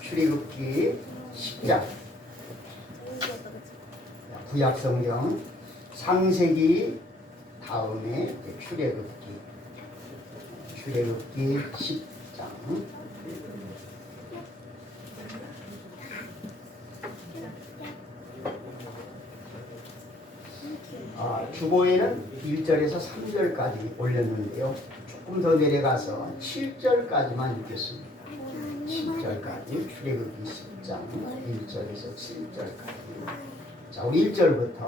출애굽기 10장, 구약성경 창세기 다음에 출애굽기 10장. 주보에는 1절에서 3절까지 올렸는데요. 조금 더 내려가서 7절까지만 읽겠습니다. 7절까지 출애굽기 10장 1절에서 7절까지. 자, 우리 1절부터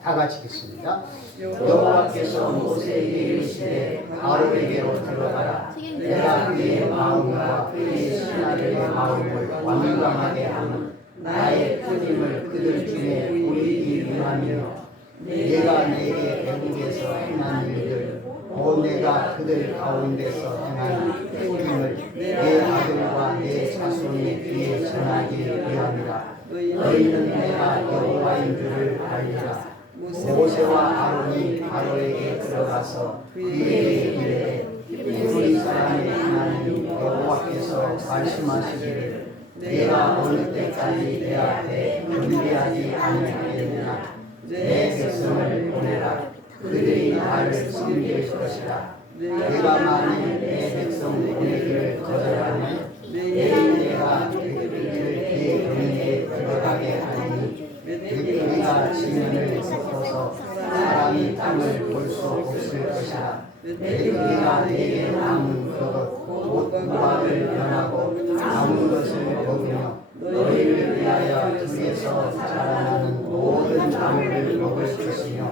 다 같이 읽겠습니다. 여호와께서 모세에게 이르시되 아론에게로 들어가라. 내가 그의 마음과 그의 신하들의 마음을 완강하게 하는 나의 큰 힘을 그들 중에 보이기 위함이며 내가 내게 애국에서 행한 일들 곧 내가 그들 가운데서 행한 큰 힘을 내 아들과 내 자손의 귀에 전하기 위함이라. 너희는 내가 여호와인 줄을 알리라. 모세와 아론이 바로에게 들어가서 그에게 이르되 히브리 사람의 하나님 여호와께서 말씀하시기를 내가 어느 때까지 내 앞에 경배하지 아니하겠느냐. 내 백성을 보내라. 그들이 나를 섬길 것이라. 내가 만일 내 백성 보내기를 거절하면 내일 내가 그들을 내 경계에 들어가게 하니 그들이가 지면을 덮어서 사람이 땅을 볼 수 없을 것이라. 그들이가 내게 남은 그것 곧 무화을 면하고 남은 것을 먹으며 너희를 위하여 들에서 자라나는 모든 나무를 먹을 것이며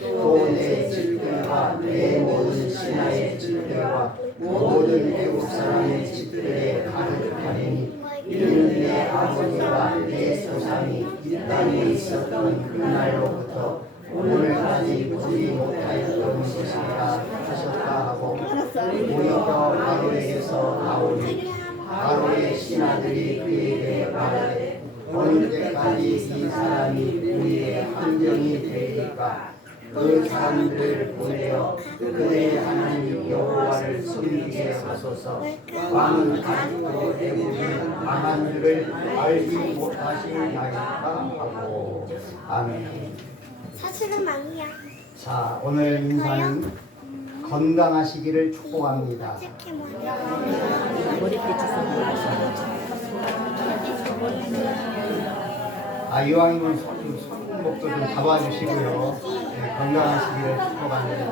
또 내 집들과 내 모든 신하의 집들과 모든 애국 사람의 집들에 가득하리니 이는 내 아버지와 내 조상이 이 땅에 있었던 그날로부터 오늘까지 보지 못하였던 것이라 하셨다 하고 오히려 바로에게서 나오니 바로의 신하들이 그에게 말하되 어느 때까지 이 사람이 우리의 함정이 되리까. 그 사람들을 보내어 그들의 하나님 여호와를 섬기게 하소서. 왕은 아직도 애국이 망한 줄을 알지 못하시나이까 하고. 아멘. 사실은 망이야. 자, 오늘 인사는 건강하시기를 축복합니다. 이왕이면 손목도 좀 잡아주시고요. 네, 건강하시기를 축복합니다.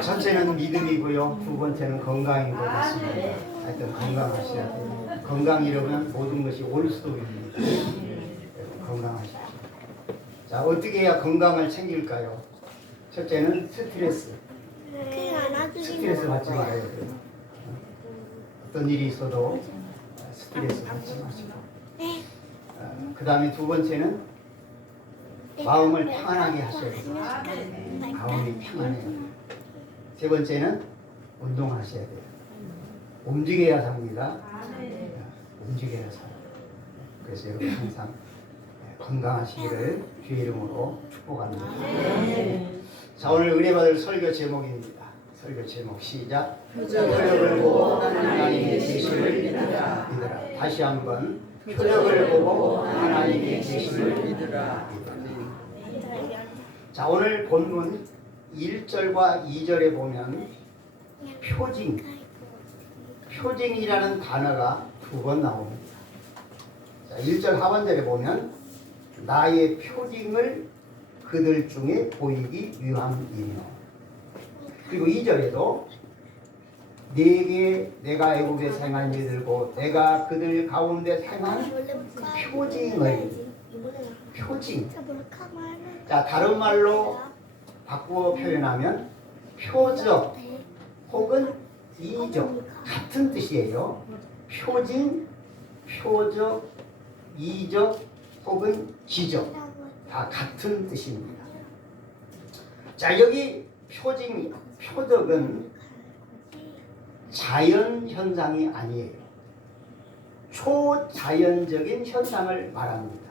첫째는 믿음이고요. 두 번째는 건강인 것 같습니다. 하여튼 건강하셔야 돼요. 건강 잃으면 모든 것이 올 수도 있습니다. 건강하십시오. 자, 어떻게 해야 건강을 챙길까요? 첫째는 스트레스 받지 말아야 돼요. 어떤 일이 있어도 스트레스 받지 마시고. 그 다음에 두 번째는 마음을 평안하게 하셔야 돼요. 마음이 평안해요. 세 번째는 운동하셔야 돼요. 움직여야 삽니다. 움직여야 살아요. 그래서 여러분 항상 건강하시기를 주의 이름으로 축복합니다. 자, 오늘 은혜 받을 설교 제목입니다. 설교 제목 시작. 표적을 보고 하나님의 계시를 믿으라. 다시 한번 표적을 보고 하나님의 계시를 믿으라. 자, 오늘 본문 1절과 2절에 보면 표징이라는 단어가 두 번 나옵니다. 자, 1절 하반절에 보면 나의 표징을 그들 중에 보이기 위함이며, 그리고 2절에도 내게 내가 애국에서 행한 일들고 내가 그들 가운데 행한 표징. 자, 다른 말로 바꾸어 표현하면 표적 혹은 이적 같은 뜻이에요. 표징, 표적, 이적 혹은 기적 다 같은 뜻입니다. 자, 여기 표적은 자연 현상이 아니에요. 초자연적인 현상을 말합니다.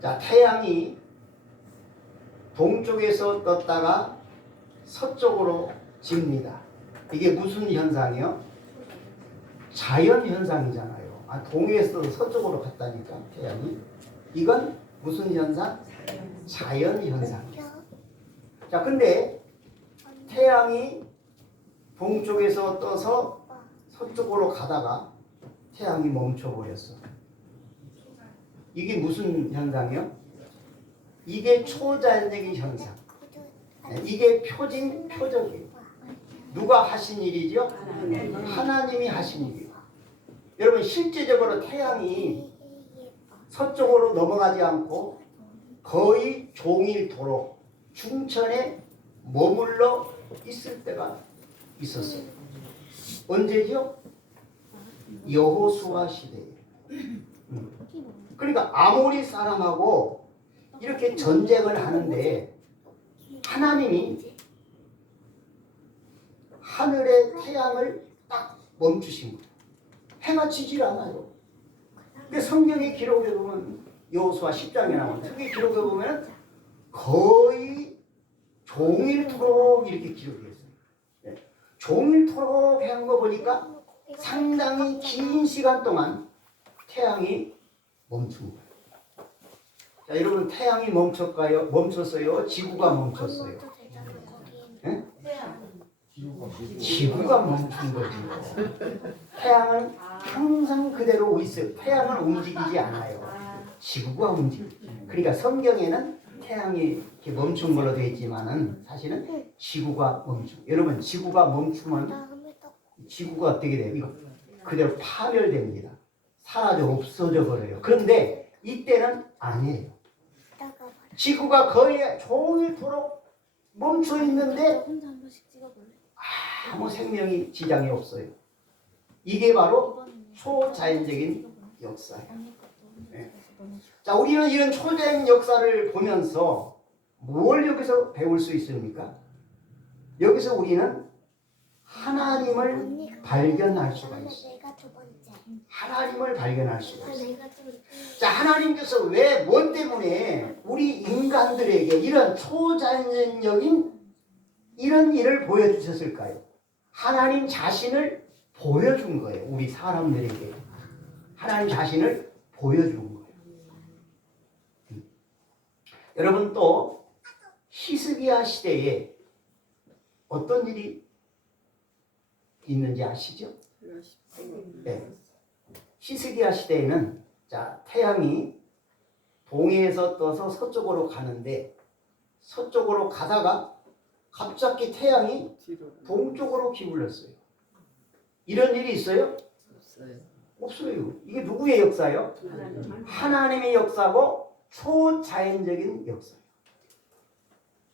자, 태양이 동쪽에서 떴다가 서쪽으로 집니다. 이게 무슨 현상이요? 자연 현상이잖아요. 동에서 서쪽으로 갔다니까 태양이. 이건 무슨 현상? 자연 현상이에요. 자, 근데 태양이 동쪽에서 떠서 서쪽으로 가다가 태양이 멈춰버렸어. 이게 무슨 현상이요? 이게 초자연적인 현상. 이게 표적이에요. 누가 하신 일이죠? 하나님이 하신 일이에요. 여러분, 실제적으로 태양이 서쪽으로 넘어가지 않고 거의 종일토록 중천에 머물러 있을 때가 있었어요. 언제죠? 여호수아 시대에. 그러니까 아모리 사람하고 이렇게 전쟁을 하는데 하나님이 하늘의 태양을 딱 멈추신 거예요. 해가 지질 않아요. 근데 성경의 기록에 보면 여호수아 10장에 나오는 성경의 기록에 보면 거의 종일토록 이렇게 기록되어 있어요. 네. 종일토록 한 거 보니까 상당히 긴 시간 동안 태양이 멈춘 거예요. 자, 여러분, 태양이 멈췄어요? 지구가 멈췄어요? 네? 지구가 멈춘 거죠. 태양은 항상 그대로 있어요. 태양은 움직이지 않아요. 지구가 움직여요. 그러니까 성경에는 태양이 이렇게 멈춘 걸로 되어 있지만은 사실은 지구가 멈추고. 여러분, 지구가 멈추면 지구가 어떻게 돼요? 이거 그대로 파멸됩니다. 사라져 없어져 버려요. 그런데 이때는 아니에요. 지구가 거의 종일토록 멈춰 있는데 아무 생명이 지장이 없어요. 이게 바로 초자연적인 역사예요. 네. 자, 우리는 이런 초자연 역사를 보면서 뭘 여기서 배울 수 있습니까? 여기서 우리는 하나님을 발견할 수가 있어요. 하나님을 발견할 수가 있어요. 자, 하나님께서 왜, 뭐 때문에 우리 인간들에게 이런 초자연적인 이런 일을 보여주셨을까요? 하나님 자신을 보여준 거예요. 우리 사람들에게. 하나님 자신을 보여준 거예요. 여러분, 또 히스기야 시대에 어떤 일이 있는지 아시죠? 네. 히스기야 시대에는 자, 태양이 동해에서 떠서 서쪽으로 가는데 서쪽으로 가다가 갑자기 태양이 동쪽으로 기울었어요. 이런 일이 있어요? 없어요. 이게 누구의 역사요? 하나님의 역사고 초자연적인 역사예요.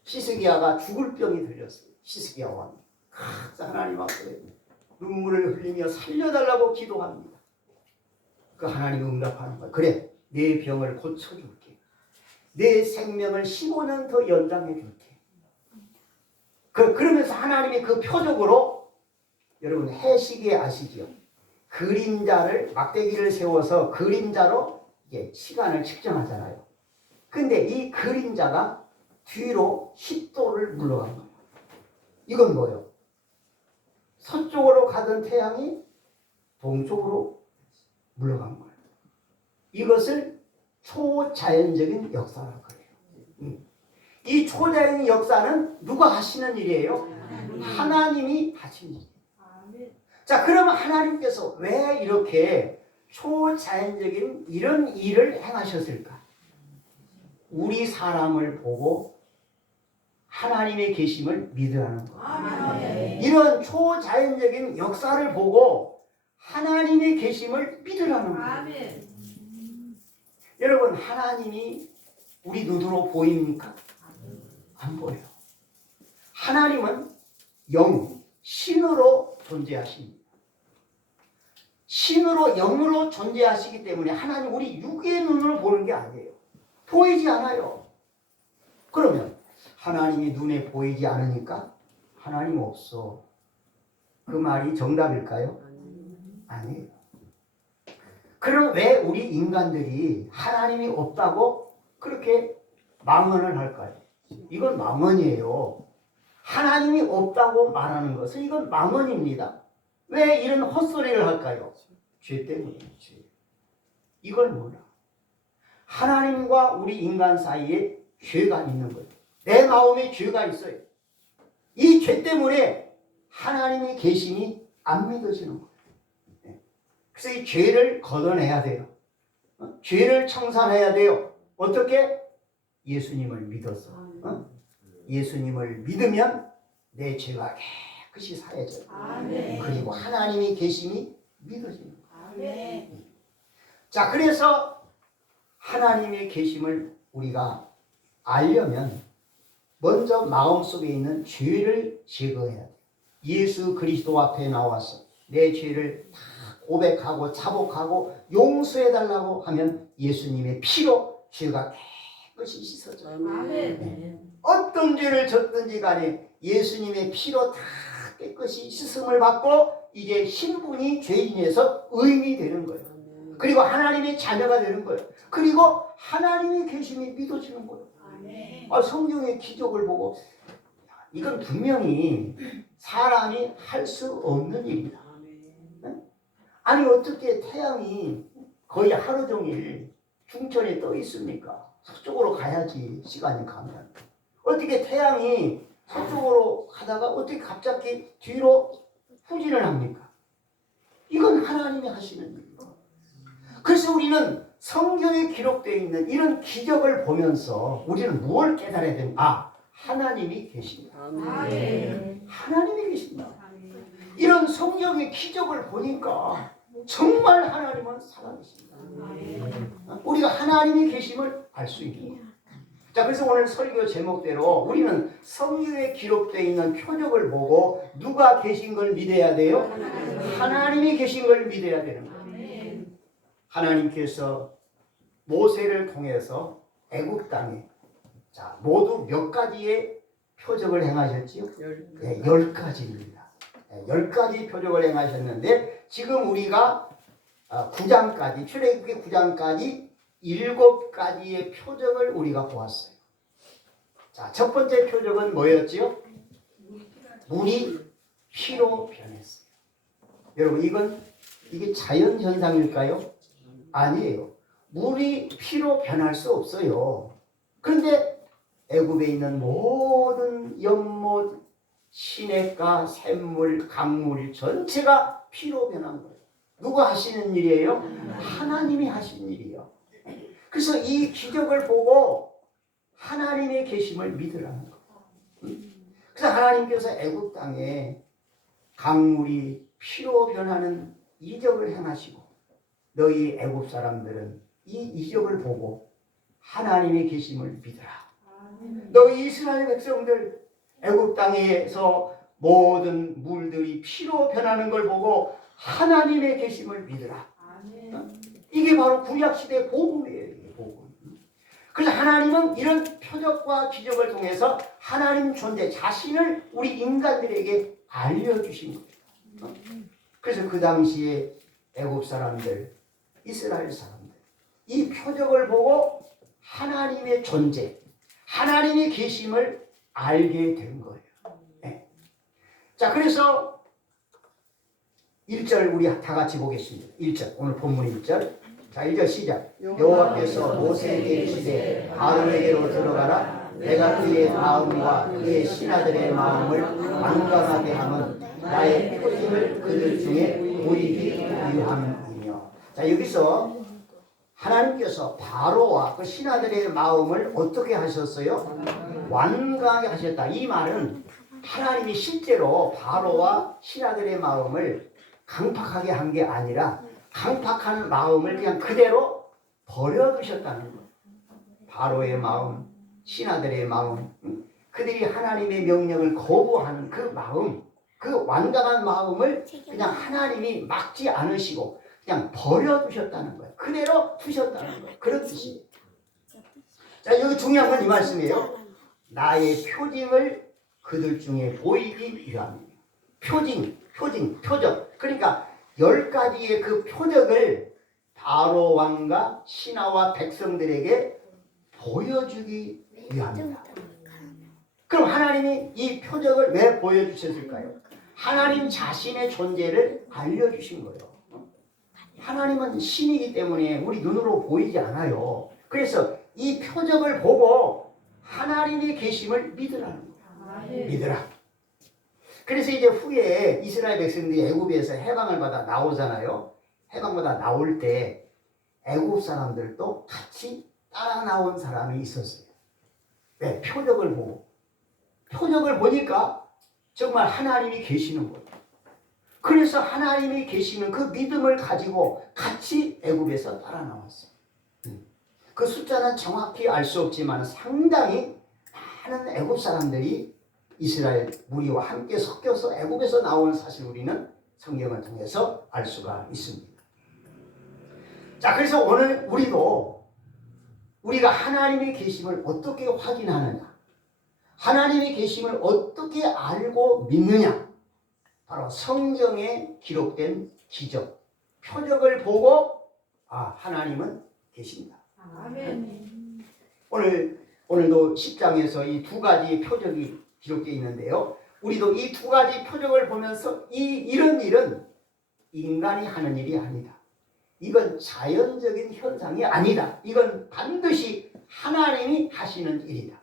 히스기야가 죽을 병이 들렸어요. 히스기야 왕이 하나님 앞에 눈물을 흘리며 살려달라고 기도합니다. 그 하나님이 응답하는 거예요. 그래, 내 병을 고쳐줄게. 내 생명을 15년 더 연장해줄게. 그러면서 하나님이 그 표적으로, 여러분 해시계 아시죠? 그림자를, 막대기를 세워서 그림자로 이게 시간을 측정하잖아요. 근데 이 그림자가 뒤로 10도를 물러간 거예요. 이건 뭐예요? 서쪽으로 가던 태양이 동쪽으로 물러간 거예요. 이것을 초자연적인 역사라고 해요. 이 초자연의 역사는 누가 하시는 일이에요? 하나님이 하시는 일이에요. 자, 그러면 하나님께서 왜 이렇게 초자연적인 이런 일을 행하셨을까? 우리 사람을 보고 하나님의 계심을 믿으라는 거예요. 이런 초자연적인 역사를 보고 하나님의 계심을 믿으라는 거예요. 여러분, 하나님이 우리 눈으로 보입니까? 안 보여요. 하나님은 영, 신으로 존재하십니다. 신으로, 영으로 존재하시기 때문에 하나님 우리 육의 눈으로 보는 게 아니에요. 보이지 않아요. 그러면 하나님이 눈에 보이지 않으니까 하나님 없어. 그 말이 정답일까요? 아니에요. 그럼 왜 우리 인간들이 하나님이 없다고 그렇게 망언을 할까요? 이건 망언이에요. 하나님이 없다고 말하는 것은 이건 망언입니다. 왜 이런 헛소리를 할까요? 죄 때문이에요. 죄. 이걸 몰라. 하나님과 우리 인간 사이에 죄가 있는 거예요. 내 마음에 죄가 있어요. 이 죄 때문에 하나님의 계심이 안 믿어지는 거예요. 그래서 이 죄를 걷어내야 돼요. 죄를 청산해야 돼요. 어떻게? 예수님을 믿어서. 예수님을 믿으면 내 죄가 깨끗이 사해져요. 그리고 하나님의 계심이 믿어지는 거예요. 자, 그래서 하나님의 계심을 우리가 알려면 먼저 마음속에 있는 죄를 제거해야 돼요. 예수 그리스도 앞에 나와서 내 죄를 다 고백하고 자복하고 용서해달라고 하면 예수님의 피로 죄가 깨끗이 씻어져요. 네. 어떤 죄를 졌든지 간에 예수님의 피로 다 깨끗이 씻음을 받고 이제 신분이 죄인에서 의인이 되는 거예요. 그리고 하나님의 자녀가 되는 거예요. 그리고 하나님의 계심이 믿어지는 거예요. 성경의 기적을 보고 이건 분명히 사람이 할 수 없는 일이다. 아니 어떻게 태양이 거의 하루 종일 중천에 떠 있습니까? 서쪽으로 가야지 시간이 가면. 어떻게 태양이 서쪽으로 가다가 어떻게 갑자기 뒤로 후진을 합니까? 이건 하나님이 하시는 일이에요. 그래서 우리는 성경에 기록되어 있는 이런 기적을 보면서 우리는 무엇을 깨달아야 됩니까? 하나님이 계십니다. 하나님이 계십니다. 이런 성경의 기적을 보니까 정말 하나님은 살아계십니다. 우리가 하나님이 계심을 알 수 있는 거예요. 자, 그래서 오늘 설교 제목대로 우리는 성경에 기록되어 있는 표적을 보고 누가 계신 걸 믿어야 돼요? 하나님이 계신 걸 믿어야 되는 거예요. 하나님께서 모세를 통해서 애국 땅에 자, 모두 몇 가지의 표적을 행하셨지요? 10가지입니다. 10가지 표적을 행하셨는데 지금 우리가 9장까지 출애굽기 9장까지 7가지의 표적을 우리가 보았어요. 자, 첫 번째 표적은 뭐였지요? 물이 피로 변했어요. 여러분 이게 자연 현상일까요? 아니에요. 물이 피로 변할 수 없어요. 그런데 애굽에 있는 모든 연못, 시냇가, 샘물, 강물 전체가 피로 변한 거예요. 누가 하시는 일이에요? 하나님이 하신 일이에요. 그래서 이 기적을 보고 하나님의 계심을 믿으라는 거예요. 그래서 하나님께서 애굽 땅에 강물이 피로 변하는 이적을 행하시고 너희 애굽 사람들은 이 이적을 보고 하나님의 계심을 믿으라. 너희 이스라엘 백성들 애굽 땅에서 모든 물들이 피로 변하는 걸 보고 하나님의 계심을 믿으라. 이게 바로 구약시대 복음이에요. 복음. 그래서 하나님은 이런 표적과 기적을 통해서 하나님 존재 자신을 우리 인간들에게 알려주신 거예요. 그래서 그 당시에 애굽 사람들, 이스라엘 사람들 이 표적을 보고 하나님의 존재, 하나님의 계심을 알게 된 거예요. 네. 자, 그래서 1절 우리 다 같이 보겠습니다. 1절 오늘 본문 1절. 자, 1절 시작. 여호와께서 모세에게 이르시되 바로에게로 들어가라. 내가 그의 마음과 그의 신하들의 마음을 완강하게 하면 나의 표징을 그들 중에 보이기 위함이며. 자, 여기서 하나님께서 바로와 그 신하들의 마음을 어떻게 하셨어요? 완강하게 하셨다. 이 말은 하나님이 실제로 바로와 신하들의 마음을 강팍하게 한 게 아니라 강팍한 마음을 그냥 그대로 버려두셨다는 거예요. 바로의 마음, 신하들의 마음, 그들이 하나님의 명령을 거부하는 그 마음, 그 완강한 마음을 그냥 하나님이 막지 않으시고 그냥 버려두셨다는 거예요. 그대로 두셨다는 거예요. 그런 뜻이에요. 자, 여기 중요한 건 이 말씀이에요. 나의 표징을 그들 중에 보이기 위함이에요. 표적. 그러니까 10가지의 그 표적을 바로 왕과 신하와 백성들에게 보여주기 위함이다. 그럼 하나님이 이 표적을 왜 보여주셨을까요? 하나님 자신의 존재를 알려주신 거예요. 하나님은 신이기 때문에 우리 눈으로 보이지 않아요. 그래서 이 표적을 보고 하나님의 계심을 믿으라는 거예요. 믿으라. 그래서 이제 후에 이스라엘 백성들이 애굽에서 해방을 받아 나오잖아요. 해방받아 나올 때 애굽 사람들도 같이 따라 나온 사람이 있었어요. 왜? 표적을 보고. 표적을 보니까 정말 하나님이 계시는 거예요. 그래서 하나님이 계시는 그 믿음을 가지고 같이 애굽에서 따라 나왔어요. 그 숫자는 정확히 알 수 없지만 상당히 많은 애굽 사람들이 이스라엘 무리와 함께 섞여서 애굽에서 나온 사실 우리는 성경을 통해서 알 수가 있습니다. 자, 그래서 오늘 우리가 하나님의 계심을 어떻게 확인하느냐, 하나님의 계심을 어떻게 알고 믿느냐, 바로 성경에 기록된 기적, 표적을 보고 하나님은 계십니다. 아멘. 오늘도 10장에서 이 두 가지 표적이 기록되어 있는데요. 우리도 이 두 가지 표적을 보면서 이런 일은 인간이 하는 일이 아니다. 이건 자연적인 현상이 아니다. 이건 반드시 하나님이 하시는 일이다.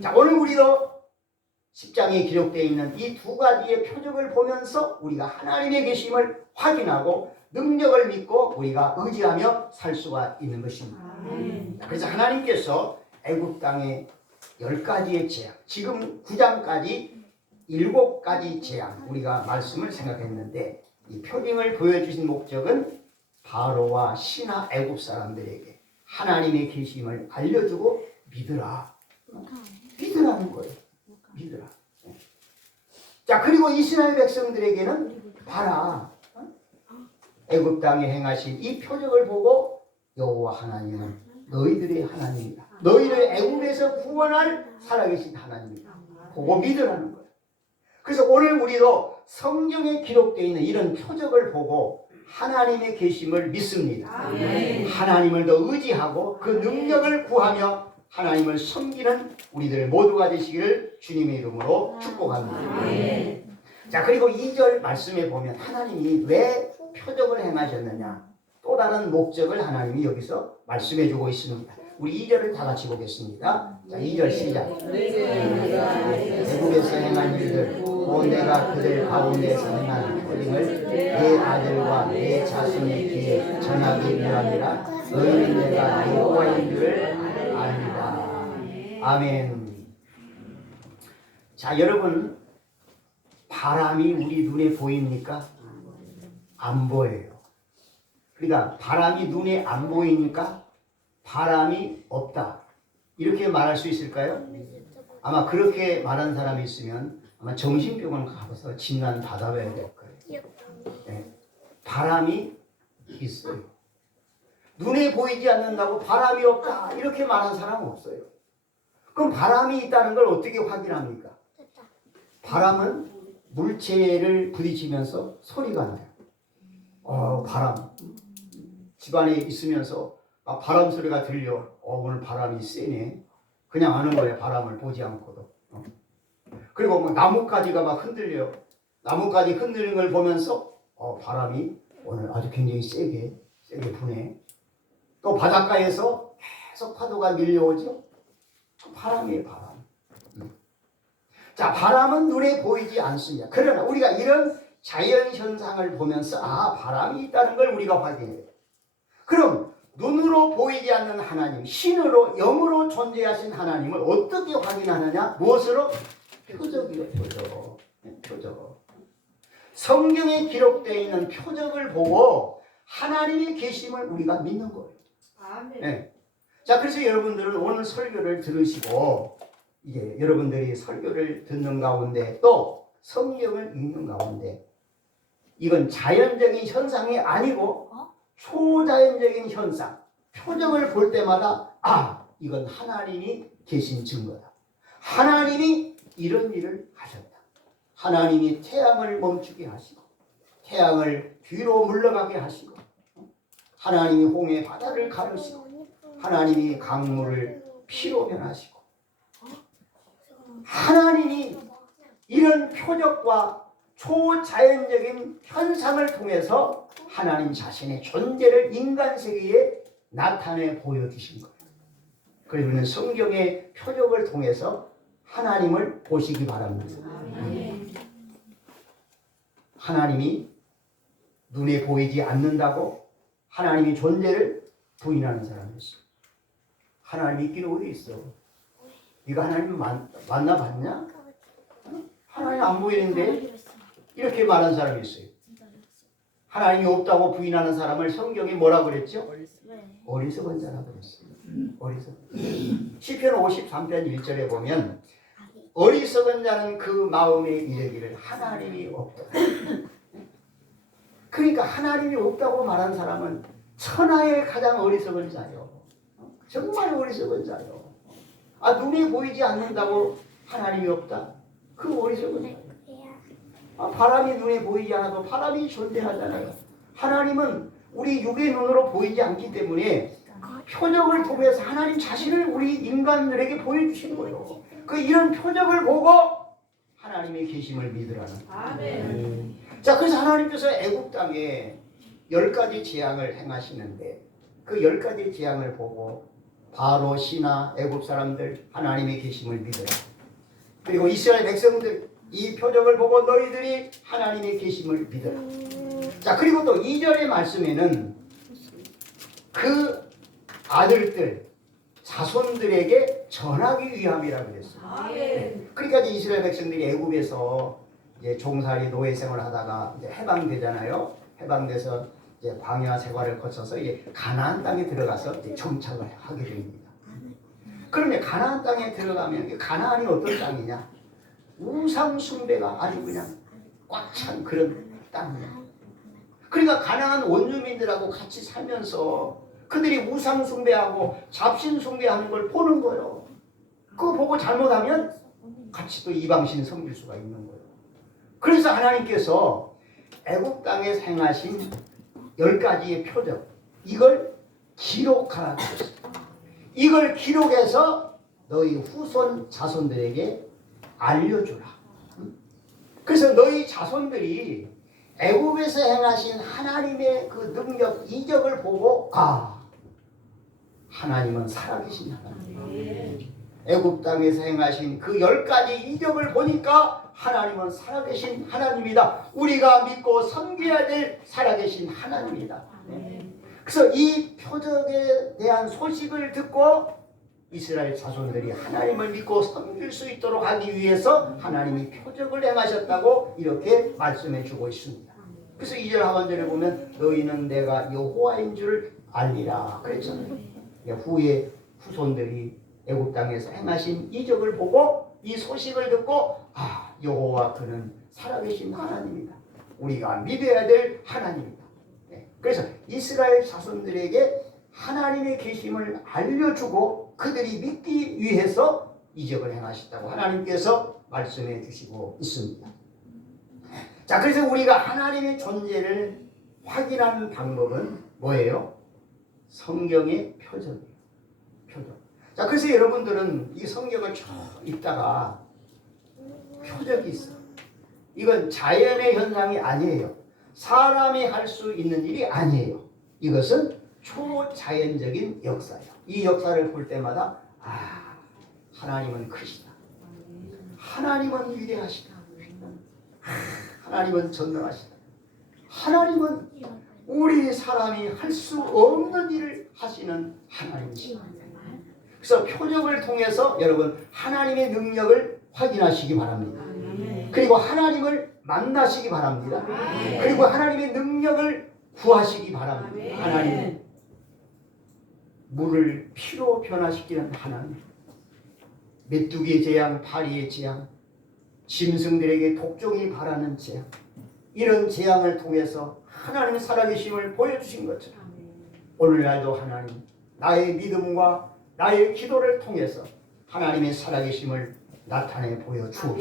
자, 오늘 우리도 10장에 기록되어 있는 이 두 가지의 표적을 보면서 우리가 하나님의 계심을 확인하고 능력을 믿고 우리가 의지하며 살 수가 있는 것입니다. 그래서 하나님께서 애굽 땅에 10가지의 재앙, 지금 9장까지 7가지 재앙, 우리가 말씀을 생각했는데 이 표징을 보여주신 목적은 바로와 신하 애굽 사람들에게 하나님의 계심을 알려주고 믿으라는 거예요. 믿으라. 자, 그리고 이스라엘 백성들에게는 봐라, 애굽 땅에 행하신 이 표적을 보고 여호와 하나님은 너희들의 하나님이다. 너희를 애굽에서 구원할 살아계신 하나님이다. 그거 믿으라는 거예요. 그래서 오늘 우리도 성경에 기록되어 있는 이런 표적을 보고 하나님의 계심을 믿습니다. 하나님을 더 의지하고 그 능력을 구하며 하나님을 섬기는 우리들 모두가 되시기를 주님의 이름으로 축복합니다. 자, 그리고 2절 말씀에 보면 하나님이 왜 표적을 행하셨느냐, 또 다른 목적을 하나님이 여기서 말씀해 주고 있습니다. 우리 2절을 다 같이 보겠습니다. 자, 2절 시작. 애굽에서 행한 일들, 곧 내가 그들 가운데서 행한 표징을 내 아들과 내 자손의 귀에 전하기 위함이라. 너희는 내가 여호와인 줄을 아니라. 아멘. 자, 여러분, 바람이 우리 눈에 보입니까? 안 보여요. 그러니까 바람이 눈에 안 보이니까 바람이 없다, 이렇게 말할 수 있을까요? 아마 그렇게 말하는 사람이 있으면 아마 정신병원 가서 진단 받아봐야 될 거예요. 네. 바람이 있어요. 눈에 보이지 않는다고 바람이 없다, 이렇게 말하는 사람은 없어요. 그럼 바람이 있다는 걸 어떻게 확인합니까? 바람은 물체를 부딪히면서 소리가 나요. 바람. 집안에 있으면서 바람 소리가 들려. 오늘 바람이 세네. 그냥 아는 거예요. 바람을 보지 않고도. 그리고 뭐 나뭇가지가 막 흔들려요. 나뭇가지 흔들리는 걸 보면서 바람이 오늘 아주 굉장히 세게 부네. 또 바닷가에서 계속 파도가 밀려오죠. 바람이에요, 바람. 자, 바람은 눈에 보이지 않습니다. 그러나 우리가 이런 자연 현상을 보면서 바람이 있다는 걸 우리가 확인해요. 그럼 눈으로 보이지 않는 하나님, 신으로 영으로 존재하신 하나님을 어떻게 확인하느냐? 무엇으로? 표적이요, 표적. 성경에 기록되어 있는 표적을 보고 하나님의 계심을 우리가 믿는 거예요. 아멘. 네. 자, 그래서 여러분들은 오늘 설교를 들으시고 이게 여러분들이 설교를 듣는 가운데 또 성경을 읽는 가운데 이건 자연적인 현상이 아니고 초자연적인 현상, 표적을 볼 때마다 이건 하나님이 계신 증거다. 하나님이 이런 일을 하셨다. 하나님이 태양을 멈추게 하시고 태양을 뒤로 물러가게 하시고 하나님이 홍해 바다를 가르시고 하나님이 강물을 피로 변하시고 하나님이 이런 표적과 초자연적인 현상을 통해서 하나님 자신의 존재를 인간 세계에 나타내 보여주신 거예요. 그러면 성경의 표적을 통해서 하나님을 보시기 바랍니다. 하나님이 눈에 보이지 않는다고 하나님의 존재를 부인하는 사람이 있어. 하나님이 있기는 어디 있어? 네가 하나님 만나봤냐? 하나님 안 보이는데 이렇게 말하는 사람이 있어요. 하나님이 없다고 부인하는 사람을 성경이 뭐라 그랬죠? 어리석은 자라 그랬어요. 어리석은. 시편 53편 1절에 보면 어리석은 자는 그 마음에 이르기를 하나님이 없다. 그러니까 하나님이 없다고 말한 사람은 천하의 가장 어리석은 자요. 정말 어리석은 자요. 눈에 보이지 않는다고 하나님이 없다? 그 어리석은 자요. 바람이 눈에 보이지 않아도 바람이 존재하잖아요. 하나님은 우리 육의 눈으로 보이지 않기 때문에 표적을 통해서 하나님 자신을 우리 인간들에게 보여주시는 거예요. 이런 표적을 보고 하나님의 계심을 믿으라는. 아멘. 자, 그래서 하나님께서 애굽 땅에 10가지 재앙을 행하시는데 그 10가지 재앙을 보고 바로 신하 애굽 사람들 하나님의 계심을 믿으라. 그리고 이스라엘 백성들 이 표적을 보고 너희들이 하나님의 계심을 믿으라. 자, 그리고 또 2절의 말씀에는 그 아들들 자손들에게 전하기 위함이라 그랬어요. 아멘. 그러니까 이제 이스라엘 백성들이 애굽에서 이제 종살이 노예 생활을 하다가 이제 해방되잖아요. 해방돼서 이제 광야 생활을 거쳐서 이제 가나안 땅에 들어가서 이제 정착을 하게 됩니다. 그런데 가나안 땅에 들어가면 가나안이 어떤 땅이냐? 우상 숭배가 아주 그냥 꽉 찬 그런 땅이야. 그러니까 가나안 원주민들하고 같이 살면서 그들이 우상 숭배하고 잡신 숭배하는 걸 보는 거예요. 그거 보고 잘못하면 같이 또 이방신 섬길 수가 있는 거예요. 그래서 하나님께서 애굽 땅에 행하신 10가지의 표적 이걸 기록하라고 했어요. 이걸 기록해서 너희 후손 자손들에게 알려주라. 그래서 너희 자손들이 애굽에서 행하신 하나님의 그 능력 이적을 보고 하나님은 살아계신 하나님. 애굽 땅에서 행하신 그 10가지 이적을 보니까 하나님은 살아계신 하나님이다. 우리가 믿고 섬겨야 될 살아계신 하나님이다. 그래서 이 표적에 대한 소식을 듣고 이스라엘 자손들이 하나님을 믿고 섬길 수 있도록 하기 위해서 하나님이 표적을 행하셨다고 이렇게 말씀해 주고 있습니다. 그래서 2절 하반절에 보면 너희는 내가 여호와인 줄 알리라 그랬잖아요. 후에 후손들이 애굽 땅에서 행하신 이적을 보고 이 소식을 듣고 여호와 그는 살아계신 하나님이다. 우리가 믿어야 될 하나님이다. 그래서 이스라엘 자손들에게 하나님의 계심을 알려주고 그들이 믿기 위해서 이적을 행하셨다고 하나님께서 말씀해 주시고 있습니다. 자, 그래서 우리가 하나님의 존재를 확인하는 방법은 뭐예요? 성경의 표적이에요. 표적. 자, 그래서 여러분들은 이 성경을 쭉 읽다가 표적이 있어. 이건 자연의 현상이 아니에요. 사람이 할 수 있는 일이 아니에요. 이것은 초자연적인 역사예요. 이 역사를 볼 때마다 하나님은 크시다. 하나님은 위대하시다. 하나님은 전능하시다. 하나님은 우리 사람이 할 수 없는 일을 하시는 하나님이시다. 그래서 표적을 통해서 여러분 하나님의 능력을 확인하시기 바랍니다. 그리고 하나님을 만나시기 바랍니다. 그리고 하나님의 능력을 구하시기 바랍니다. 하나님 물을 피로 변화시키는 하나님, 메뚜기의 재앙, 파리의 재앙, 짐승들에게 독종이 바라는 재앙, 이런 재앙을 통해서 하나님 살아계심을 보여주신 것처럼 오늘날도 하나님 나의 믿음과 나의 기도를 통해서 하나님의 살아계심을 나타내 보여주옵소서.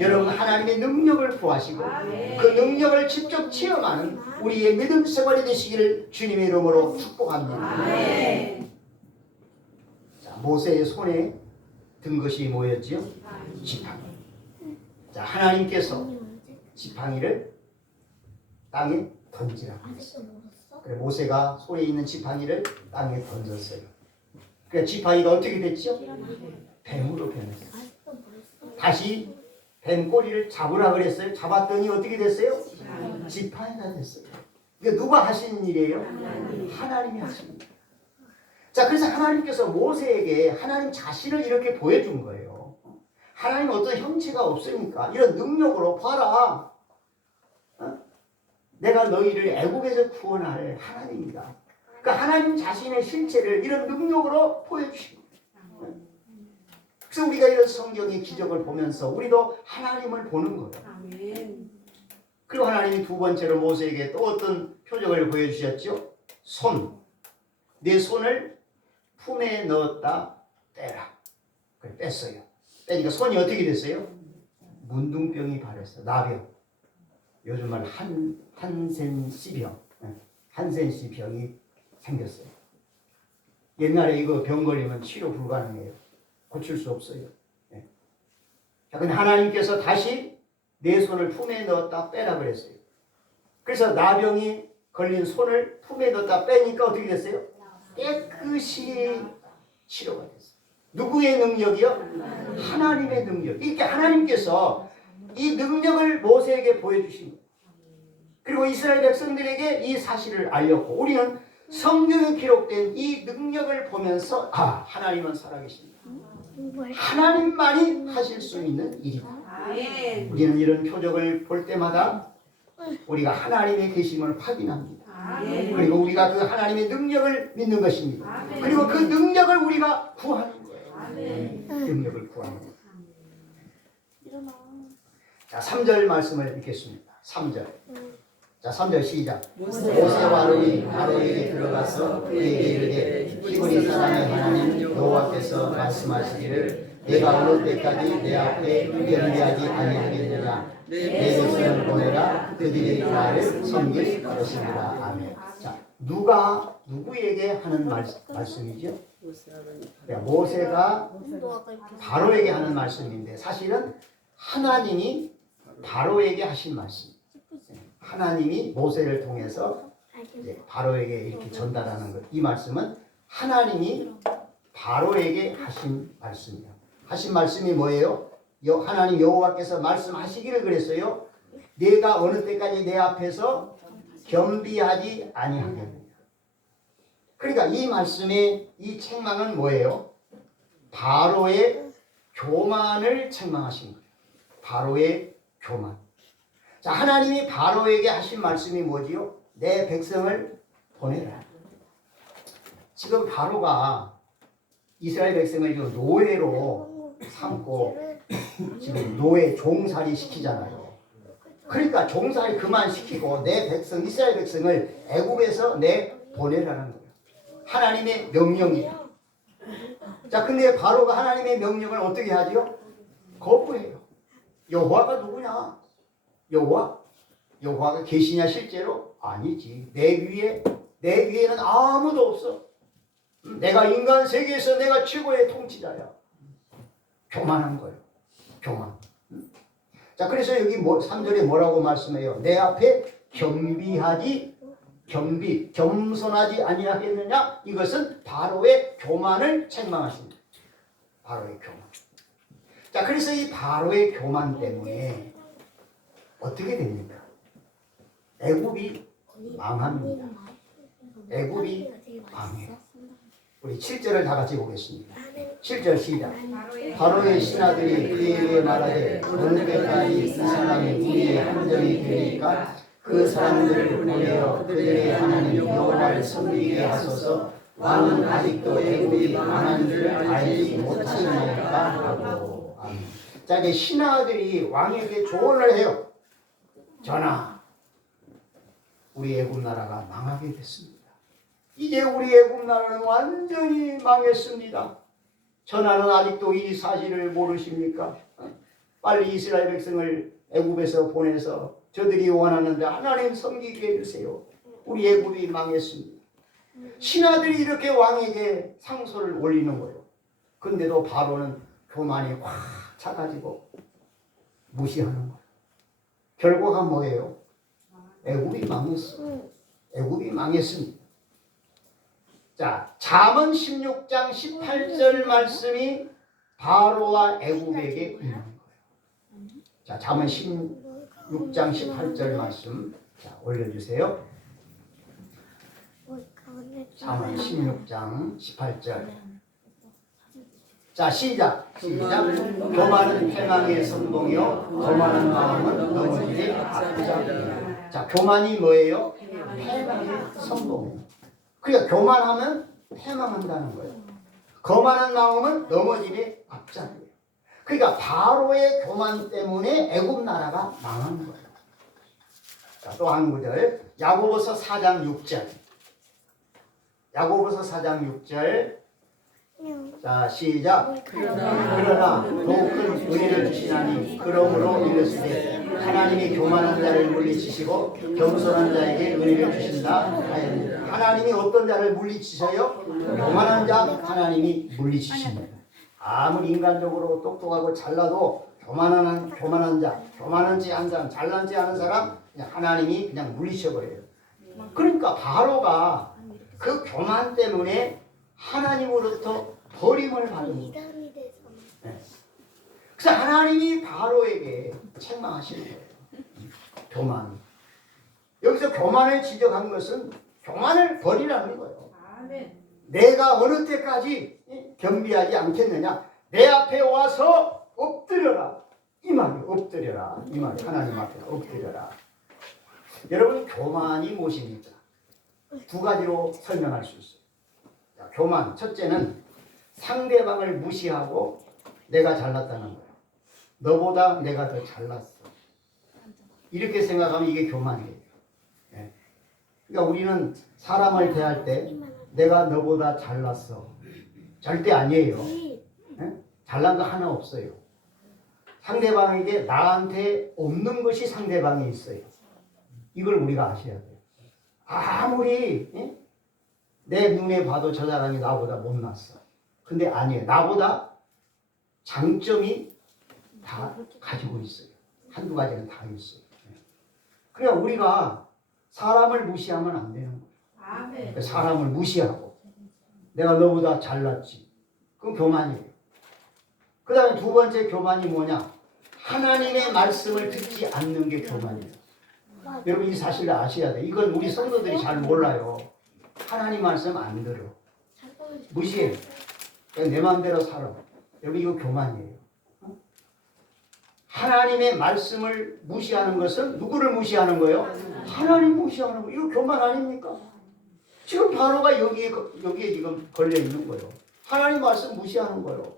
여러분 하나님의 능력을 구하시고 그 능력을 직접 체험하는 우리의 믿음 생활이 되시기를 주님의 이름으로 축복합니다. 자, 모세의 손에 든 것이 뭐였지요? 지팡이. 자, 하나님께서 지팡이를 땅에 던지라고 했어요. 그래, 모세가 손에 있는 지팡이를 땅에 던졌어요. 그래, 지팡이가 어떻게 됐죠? 뱀으로 변했어요. 다시 뱀 꼬리를 잡으라 그랬어요. 잡았더니 어떻게 됐어요? 지팡이가 됐어요. 이게 누가 하신 일이에요? 하나님이 하신 일. 자, 그래서 하나님께서 모세에게 하나님 자신을 이렇게 보여준 거예요. 하나님 어떤 형체가 없으니까 이런 능력으로 봐라. 내가 너희를 애국에서 구원할 하나님이다. 그러니까 하나님 자신의 실체를 이런 능력으로 보여주신 거예요. 그래서 우리가 이런 성경의 기적을 보면서 우리도 하나님을 보는 거예요. 그리고 하나님이 두 번째로 모세에게 또 어떤 표적을 보여주셨죠? 손. 내 손을 품에 넣었다 떼라. 그래, 뺐어요. 빼니까 손이 어떻게 됐어요? 문둥병이 발했어. 나병. 요즘 말 한센시병. 한센시병이 생겼어요. 옛날에 이거 병 걸리면 치료 불가능해요. 고칠 수 없어요. 네. 자, 근데 하나님께서 다시 내 손을 품에 넣었다 빼라 그랬어요. 그래서 나병이 걸린 손을 품에 넣었다 빼니까 어떻게 됐어요? 깨끗이 치료가 됐어요. 누구의 능력이요? 하나님의 능력. 이렇게 하나님께서 이 능력을 모세에게 보여주신 거예요. 그리고 이스라엘 백성들에게 이 사실을 알렸고 우리는 성경에 기록된 이 능력을 보면서 하나님은 살아계신다. 하나님만이 하실 수 있는 일이다. 우리는 이런 표적을 볼 때마다 우리가 하나님의 계심을 확인합니다. 그리고 우리가 그 하나님의 능력을 믿는 것입니다. 그리고 그 능력을 우리가 구하는 거예요. 능력을 구하는 거예요. 자, 3절 말씀을 읽겠습니다. 3절. 자, 3절 시작. 모세와 아론이 바로에게 들어가서 그에게 이르되 히브리 사람의 하나님 여호와께서 말씀하시기를 내가 어느 때까지 내 앞에 경배하지 아니하겠느냐. 내 백성을 보내라. 그들이 나를 섬길 것이니라. 아멘. 자, 누구에게 하는 말씀이죠? 모세가 바로에게 하는 말씀인데 사실은 하나님이 바로에게 하신 말씀. 하나님이 모세를 통해서 바로에게 이렇게 전달하는 것. 이 말씀은 하나님이 바로에게 하신 말씀이에요. 하신 말씀이 뭐예요? 하나님 여호와께서 말씀하시기를 그랬어요. 내가 어느 때까지 내 앞에서 겸비하지 아니하겠느냐. 그러니까 이 말씀의 이 책망은 뭐예요? 바로의 교만을 책망하신 거예요. 바로의 교만. 자, 하나님이 바로에게 하신 말씀이 뭐지요? 내 백성을 보내라. 지금 바로가 이스라엘 백성을 지금 노예로 삼고 지금 노예 종살이 시키잖아요. 그러니까 종살이 그만 시키고 내 백성 이스라엘 백성을 애국에서 내 보내라는 거예요. 하나님의 명령이에요. 자, 근데 바로가 하나님의 명령을 어떻게 하지요? 거부해요. 여호와가 누구냐? 여호와가 계시냐 실제로? 아니지. 내 위에는 아무도 없어. 내가 인간 세계에서 내가 최고의 통치자야. 교만한 거예요. 교만. 자, 그래서 여기 3절에 뭐라고 말씀해요? 내 앞에 겸손하지 아니하겠느냐? 이것은 바로의 교만을 책망하십니다. 바로의 교만. 자, 그래서 이 바로의 교만 때문에 어떻게 됩니까? 애굽이 망합니다. 애굽이 망해요. 우리 7절을 다 같이 보겠습니다. 7절 시작. 바로의 신하들이 그에게 말하되 어느 때까지 이 사람이 우리의 함정이 되니까 그 사람들을 보내어 그들의 하나님 여호와를 섬기게 하소서. 왕은 아직도 애굽이 망한 줄 알지 못하시나이까 하고. 아멘. 자, 이제 신하들이 왕에게 조언을 해요. 전하, 우리 애굽 나라가 망하게 됐습니다. 이제 우리 애굽 나라는 완전히 망했습니다. 전하는 아직도 이 사실을 모르십니까? 빨리 이스라엘 백성을 애굽에서 보내서 저들이 원하는데 하나님 섬기게 해주세요. 우리 애굽이 망했습니다. 신하들이 이렇게 왕에게 상소를 올리는 거예요. 근데도 바로는 교만이 확 차가지고 무시하는 거예요. 결과가 뭐예요? 애굽이 망했어. 애굽이 망했습니다. 자, 잠언 16장 18절 말씀이 바로와 애굽에게 임한 거예요. 자, 잠언 16장 18절 말씀 자, 올려주세요. 잠언 16장 18절. 자, 시작. 교만은 패망의 선봉이요 거만한 마음은 넘어지기 아프다. 자, 교만이 뭐예요? 패망의 선봉이에요. 그러니까 교만하면 패망한다는 거예요. 거만한 마음은 넘어지기 앞장이에요. 그러니까 바로의 교만 때문에 애굽 나라가 망한 거예요. 자, 또 한 구절. 야고보서 4장 6절. 야고보서 4장 6절. 자, 시작. 그러나 더욱 큰 은혜를 주시나니 그러므로 이르시되 하나님이 교만한 자를 물리치시고 겸손한 자에게 은혜를 주신다 하였느니. 하나님이 어떤 자를 물리치셔요? 교만한 자 하나님이 물리치십니다. 아무리 인간적으로 똑똑하고 잘나도 교만한 자, 교만하지 않은 사람, 잘나지 않은 사람 그냥 하나님이 그냥 물리쳐버려요. 그러니까 바로가 그 교만 때문에 하나님으로부터 버림을 받은 거예요. 네. 그래서 하나님이 바로에게 책망하시는 거예요. 교만. 여기서 교만을 지적한 것은 교만을 버리라는 거예요. 내가 어느 때까지 겸비하지 않겠느냐. 내 앞에 와서 엎드려라. 이 말이 엎드려라. 이 말이 하나님 앞에 엎드려라. 여러분 교만이 무엇입니까? 두 가지로 설명할 수 있어요. 자, 교만. 첫째는 상대방을 무시하고 내가 잘났다는 거예요. 너보다 내가 더 잘났어. 이렇게 생각하면 이게 교만이에요. 네. 그러니까 우리는 사람을 대할 때 내가 너보다 잘났어. 절대 아니에요. 네? 잘난 거 하나 없어요. 상대방에게 나한테 없는 것이 상대방에 있어요. 이걸 우리가 아셔야 돼요. 아무리 내 눈에 봐도 저 사람이 나보다 못났어. 근데 아니에요. 나보다 장점이 다 가지고 있어요. 한두 가지는 다 있어요. 그러니까 우리가 사람을 무시하면 안 되는 거예요. 사람을 무시하고 내가 너보다 잘났지. 그건 교만이에요. 그 다음에 두 번째 교만이 뭐냐? 하나님의 말씀을 듣지 않는 게 교만이에요. 여러분 이 사실을 아셔야 돼요. 이건 우리 성도들이 잘 몰라요. 하나님 말씀 안 들어. 무시해. 그냥 내 마음대로 살아. 여러분 이거 교만이에요. 하나님의 말씀을 무시하는 것은 누구를 무시하는 거예요? 하나님 무시하는 거예요. 이거 교만 아닙니까? 지금 바로가 여기에 지금 걸려 있는 거예요. 하나님 말씀 무시하는 거예요.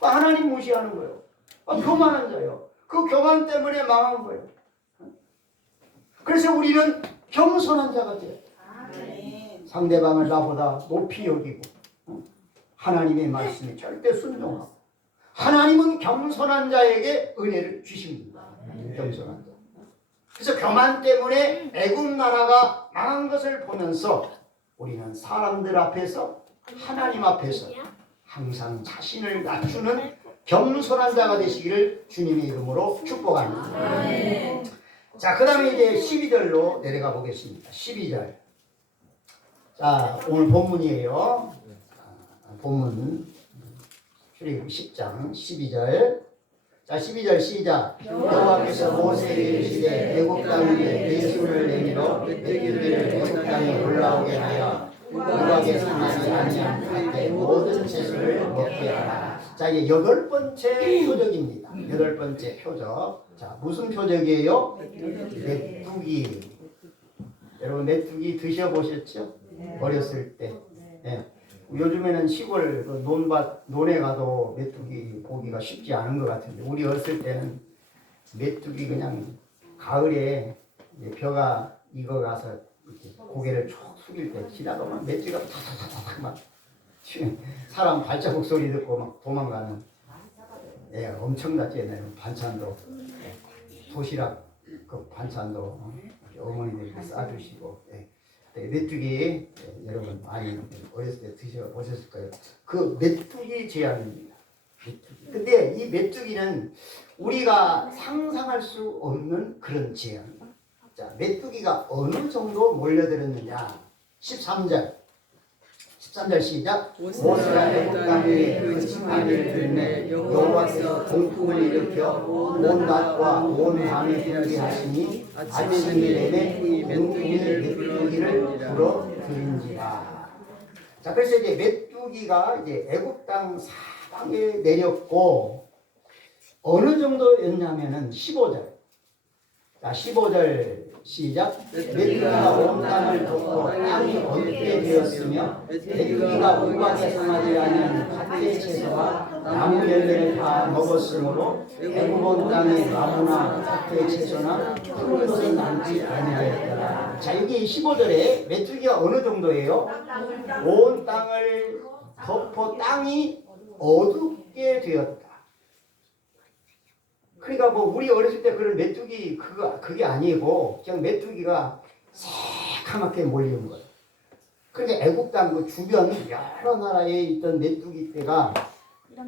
하나님 무시하는 거예요. 교만한 자예요. 그 교만 때문에 망한 거예요. 그래서 우리는 겸손한 자가 돼요. 상대방을 나보다 높이 여기고 하나님의 말씀에 절대 순종하고 하나님은 겸손한 자에게 은혜를 주십니다. 겸손한 자. 그래서 교만 때문에 애굽 나라가 망한 것을 보면서 우리는 사람들 앞에서 하나님 앞에서 항상 자신을 낮추는 겸손한 자가 되시기를 주님의 이름으로 축복합니다. 자, 그 다음에 이제 12절로 내려가 보겠습니다. 12절. 자, 오늘 본문이에요. 본문 출애굽 10장 12절. 자, 12절 시작. 여호와께서 모세에게 이르시되 애굽 땅 위에 네 손을 내밀어 너희들을 애굽 땅에 올라오게 하여 누구에게 상하지 아니한 갈대 모든 채소를 먹게 하라. 자, 이게 여덟 번째 표적입니다. 여덟 번째 표적. 자, 무슨 표적이에요? 메뚜기. 여러분 메뚜기 드셔보셨죠? 어렸을 때. 네. 요즘에는 시골 논에 가도 메뚜기 보기가 쉽지 않은 것 같은데 우리 어렸을 때는 메뚜기 그냥 가을에 벼가 익어가서 고개를 쭉 숙일 때 지나가면 메뚜기가 탁탁탁탁 막 사람 발자국 소리 듣고 막 도망가는 엄청나지 옛날에 반찬도 도시락 그 반찬도 어머니들이 싸주시고 메뚜기 여러분 많이 어렸을 때 드셔보셨을 거예요. 그 메뚜기 제약입니다. 근데 이 메뚜기는 우리가 상상할 수 없는 그런 재앙. 자, 메뚜기가 어느 정도 몰려들었느냐? 13절 시작. 모세가 애굽 땅에 그 지팡이를 들매 여호와께서 동풍을 일으켜 온 낮과 온 밤에 불게 하시니 아침이 되매 메뚜기를 불어들인지라. 자, 그래서 이제 메뚜기가 이제 애굽 땅 사방에 내렸고 어느 정도였냐면은 15절. 자, 15절 시작. 메뚜기가 온 땅을 덮고 땅이 얼게 되었으며 메뚜기가 우박에 상하지 아니한 밭의 채소와 나무 열매를 다 먹었으므로 애굽 온 땅에 나무나 밭의 채소나 푸른 것은 남지 아니하였더라. 자, 여기 15절에 메뚜기가 어느 정도예요? 온 땅을 덮어 땅이 어둡게 되었다. 그러니까 뭐 우리 어렸을 때 그런 메뚜기 그게 아니고 그냥 메뚜기가 새카맣게 몰려온 거예요. 그러니까 애굽 땅 그 주변 여러 나라에 있던 메뚜기 떼가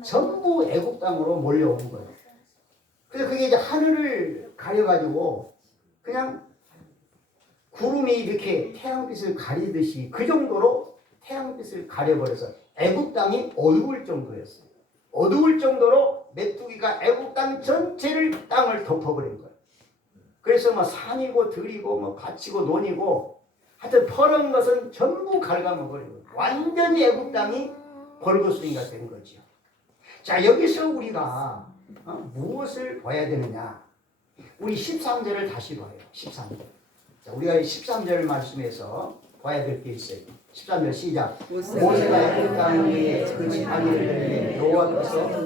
전부 애굽 땅으로 몰려온 거예요. 그래서 그게 이제 하늘을 가려가지고 그냥 구름이 이렇게 태양빛을 가리듯이 그 정도로 태양빛을 가려버려서 애굽 땅이 어두울 정도였어요. 어두울 정도로 메뚜기가 애굽 땅 전체를 땅을 덮어버린 거예요. 그래서 뭐 산이고 들이고 뭐 밭이고 논이고 하여튼 퍼런 것은 전부 갉아먹어버리고 완전히 애굽 땅이 벌거숭이가 된 거죠. 자, 여기서 우리가 무엇을 봐야 되느냐? 우리 13절을 다시 봐요. 13절. 자, 우리가 13절 말씀에서 봐야 될 게 있어요. 13절 시작. 모세가 애굽 땅 위에 그 지팡이를 들매 여호와께서